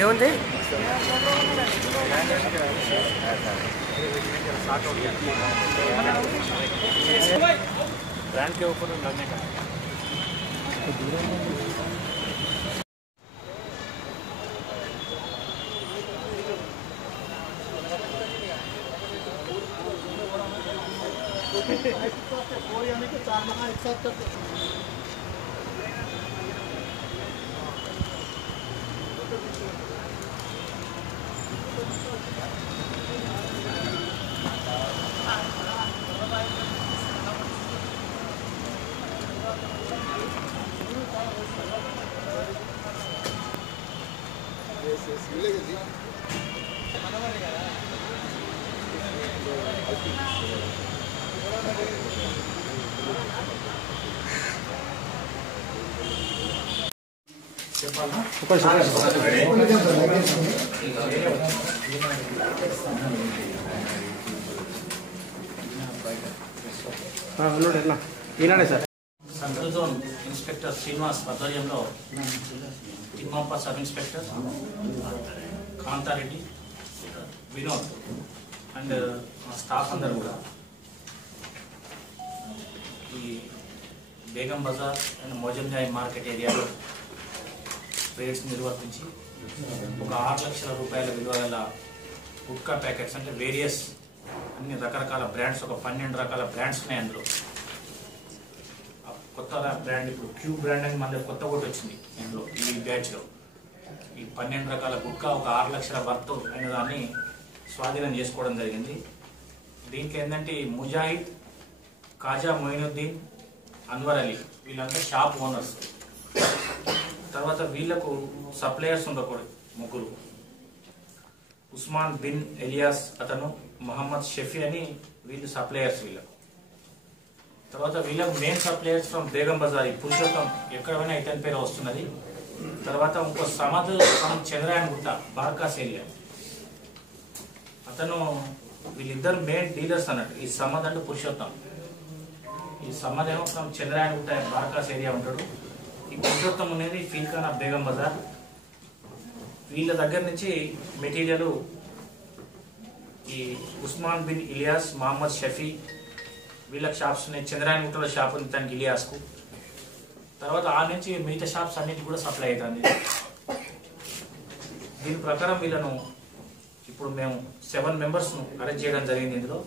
ఏముంది ब्रांड के ऊपर लगने का సెంట్రల్ జోన్ ఇన్స్పెక్టర్ శ్రీనివాస్ ఆధ్వర్యంలో తిమ్మాప sub inspector Kantareddy Vinod and మా స్టాఫ్ అందరూ కూడా ఈ బేగం బజార్ అండ్ మోజంజాయి మార్కెట్ ఏరియాలో రేట్స్ నిర్వర్తించి ఒక 6 లక్షల రూపాయల విలువ గల గుట్కా ప్యాకెట్స్ అంటే వేరియస్ అన్ని రకరకాల బ్రాండ్స్ ఒక 12 రకాల బ్రాండ్స్ ఉన్నాయి అందులో. కొత్త బ్రాండ్ ఇప్పుడు క్యూ బ్రాండ్ అని మన కొత్త ఒకటి వచ్చింది అందులో ఈ బ్యాచ్లో. ఈ 12 రకాల గుట్కా ఒక 6 లక్షల వర్త్ అయిన దాన్ని స్వాధీనం చేసుకోవడం జరిగింది. దీంట్లో ఏంటంటే ముజాహిద్, కాజా మొయినుద్దీన్, అన్వర్ అలీ వీళ్ళంతా షాప్ ఓనర్స్. తర్వాత వీళ్లకు సప్లయర్స్ ఉండకూడదు ముగ్గురు. ఉస్మాన్ బిన్ ఎలియాస్ అతను, మహమ్మద్ షఫీ అని వీళ్ళు సప్లయర్స్ వీళ్ళకు. తర్వాత వీళ్ళకు main suppliers from Begum Bazar Purushottam ఎక్కడ పోయినా ఇతని పేరు వస్తున్నది. తర్వాత ఇంకో సమద్ ఫ్రమ్ చంద్రాయన్ గుట్ట బార్కాస్ ఏరియా అతను. వీళ్ళిద్దరు మెయిన్ డీలర్స్ అన్నట్టు. ఈ సమద్ అంటే పురుషోత్తం, ఈ సమద్ ఏమో ఫ్రమ్ చంద్రాయన్ గుట్ట బార్కాస్ ఏరియా ఉంటాడు. ఈ పురుషోత్తం అనేది ఫీల్ఖానా బేగం బజార్. వీళ్ళ దగ్గర నుంచి మెటీరియల్ ఈ ఉస్మాన్ బిన్ ఇలియాస్, మహమ్మద్ షఫీ వీళ్ళకి షాప్స్ ఉన్నాయి. చంద్రాయన్ గుట్టలో షాప్ ఉంది తనకి ఇలియాస్కు. తర్వాత ఆ నుంచి మిగతా షాప్స్ అన్నిటి కూడా సప్లై అవుతుంది. దీని ప్రకారం వీళ్ళను ఇప్పుడు మేము 7 మెంబర్స్ను అరెస్ట్ చేయడం జరిగింది. ఇందులో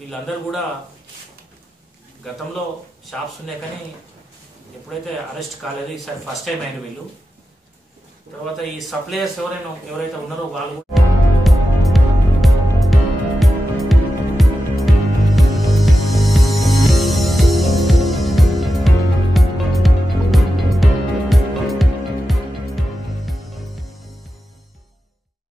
వీళ్ళందరూ కూడా గతంలో షాప్స్ ఉన్నాయి కానీ ఎప్పుడైతే అరెస్ట్ కాలేదు, ఈసారి ఫస్ట్ టైం అయిన వీళ్ళు. తర్వాత ఈ సప్లయర్స్ ఎవరైతే ఉన్నారో వాళ్ళు